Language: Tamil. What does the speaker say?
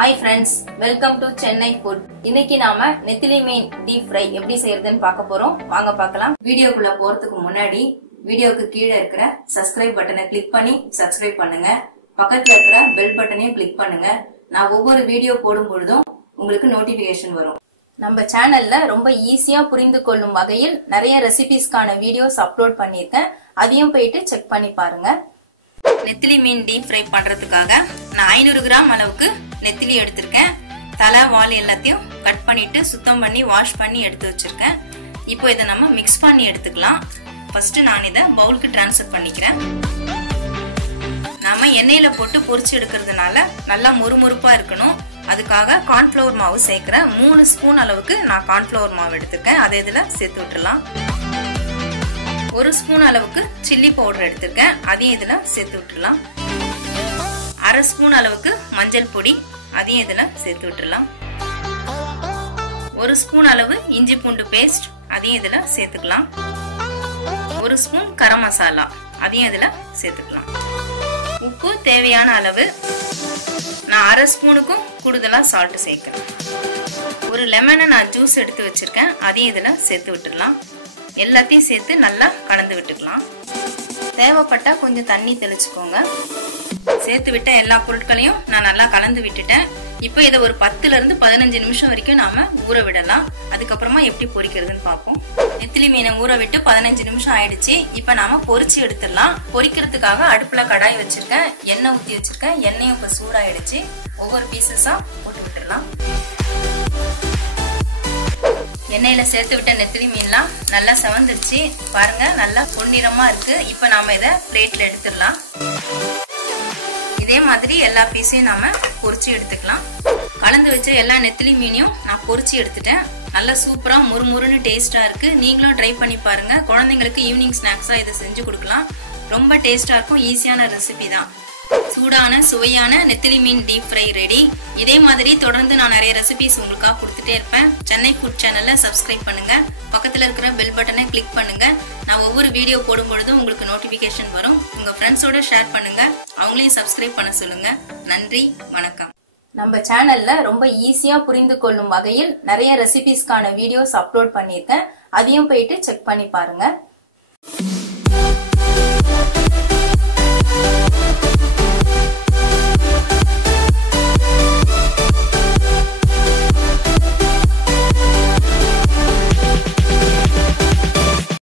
Hi friends, welcome to Chennai food. இன்னைக்கு நாம நெத்திலி மீன் டீப் ஃப்ரை எப்படி செய்யறதுன்னு பார்க்க போறோம். வாங்க பார்க்கலாம். வீடியோக்குள்ள போறதுக்கு முன்னாடி வீடியோக்கு கீழே இருக்கிற subscribe பட்டனை கிளிக் பண்ணி subscribe பண்ணுங்க. பக்கத்துல இருக்கிற பெல் பட்டனையும் கிளிக் பண்ணுங்க. நான் ஒவ்வொரு வீடியோ போடும் பொழுதும் உங்களுக்கு நோட்டிபிகேஷன் வரும். நம்ம சேனல்ல ரொம்ப ஈஸியா புரிந்து கொள்ளும் வகையில் நிறைய ரெசிபீஸ்க்கான வீடியோஸ் அப்லோட் பண்ணிருக்கேன். அதையும் போயிட்டு செக் பண்ணி பாருங்க. நெத்திலி மீன் டீப் ஃப்ரை பண்றதுக்காக நான் 500 கிராம் அளவுக்கு நெத்திலி எடுத்திருக்கேன். தலை வால் எல்லாத்தையும் கட் பண்ணிட்டு சுத்தம் பண்ணி வாஷ் பண்ணி எடுத்து வச்சிருக்கேன். இப்போ இதை நம்ம மிக்ஸ் பண்ணி எடுத்துக்கலாம். ஃபர்ஸ்ட் நான் இதை பவுலுக்கு ட்ரான்ஸ்ஃபர் பண்ணிக்கிறேன். நாம எண்ணெயில போட்டு பொரிச்சு எடுக்கிறதுனால நல்லா முறுமுறுப்பா இருக்கணும். அதுக்காக கார்ன்ஃப்ளவர் மாவு சேர்க்கிறேன். 3 ஸ்பூன் அளவுக்கு நான் கார்ன்ஃப்ளவர் மாவு எடுத்திருக்கேன். அதை இதுல சேர்த்து விட்டுலாம். 1 ஸ்பூன் அளவுக்கு சில்லி பவுடர் எடுத்திருக்கேன். அதையும் இதுல சேர்த்து விட்டுலாம். 1/2 ஸ்பூன் அளவுக்கு மஞ்சள் பொடி, அதையும் இதுல சேர்த்து விட்டுலாம். 1 ஸ்பூன் அளவு இஞ்சி பூண்டு பேஸ்ட், அதையும் இதுல சேர்த்துக்கலாம். 1 ஸ்பூன் கரம் மசாலா, அதையும் இதுல சேர்த்துக்கலாம். உப்பு தேவையான அளவு. நான் 1/2 ஸ்பூனுக்கும் கூடுதலா சால்ட் சேர்க்கிறேன். ஒரு லெமனை நான் ஜூஸ் எடுத்து வச்சிருக்கேன். அதையும் இதுல சேர்த்து விட்டுடலாம். எல்லாத்தையும் சேர்த்து நல்லா கலந்து விட்டுக்கலாம். தேவைப்பட்டா கொஞ்சம் தண்ணி தெளிச்சுக்கோங்க. சேர்த்து விட்ட எல்லா பொருட்களையும் நான் நல்லா கலந்து விட்டுட்டேன். இப்போ இதை ஒரு 10ல இருந்து 15 நிமிஷம் வரைக்கும் நாம ஊற விடலாம். அதுக்கப்புறமா எப்படி பொரிக்கிறதுன்னு பார்ப்போம். நெத்திலி மீனை ஊற விட்டு 15 நிமிஷம் ஆயிடுச்சு. இப்போ நாம பொரிச்சு எடுத்துடலாம். பொரிக்கிறதுக்காக அடுப்புல கடாய் வச்சிருக்கேன். எண்ணெய் ஊத்தி வச்சிருக்கேன். எண்ணெயும் இப்ப சூடாயிடுச்சு. ஒவ்வொரு பீசஸா போட்டு விட்டுடலாம். எண்ணெயில சேர்த்து விட்ட நெத்திலி மீன்லாம் நல்லா செவந்துருச்சு. பாருங்க, நல்லா பொன்னிறமா இருக்கு. இப்ப நாம இதை பிளேட்ல எடுத்துடலாம். இதே மாதிரி எல்லா பீஸையும் நாம பொரிச்சு எடுத்துக்கலாம். கலந்து வச்ச எல்லா நெத்திலி மீனையும் நான் பொரிச்சு எடுத்துட்டேன். நல்லா சூப்பரா முறுமுறுன்னு டேஸ்டா இருக்கு. நீங்களும் ட்ரை பண்ணி பாருங்க. குழந்தைங்களுக்கு ஈவினிங் ஸ்நாக்ஸா இதை செஞ்சு கொடுக்கலாம். ரொம்ப டேஸ்டா இருக்கும். ஈஸியான ரெசிபி தான். சூடான சுவையான நெத்திலி மீன் டீப் ஃப்ரை ரெடி. இதே மாதிரி தொடர்ந்து நான் நிறைய ரெசிபிஸ் உங்களுக்காக கொடுத்துட்டே இருப்பேன். சென்னை ஃபுட் சேனலை சப்ஸ்கிரைப் பண்ணுங்க. பக்கத்துல இருக்கிற பெல் பட்டனை கிளிக் பண்ணுங்க. நான் ஒவ்வொரு வீடியோ போடும் பொழுதும் உங்களுக்கு நோட்டிபிகேஷன் வரும். உங்க ஃப்ரெண்ட்ஸோட ஷேர் பண்ணுங்க. அவங்களையும் சப்ஸ்கிரைப் பண்ண சொல்லுங்க. நன்றி, வணக்கம். நம்ம சேனல்ல ரொம்ப ஈஸியா புரிந்து கொள்ளும் வகையில் நிறைய ரெசிபிஸ்க்கான வீடியோஸ் அப்லோட் பண்ணிருக்கேன். அதையும் போயிட்டு செக் பண்ணி பாருங்க.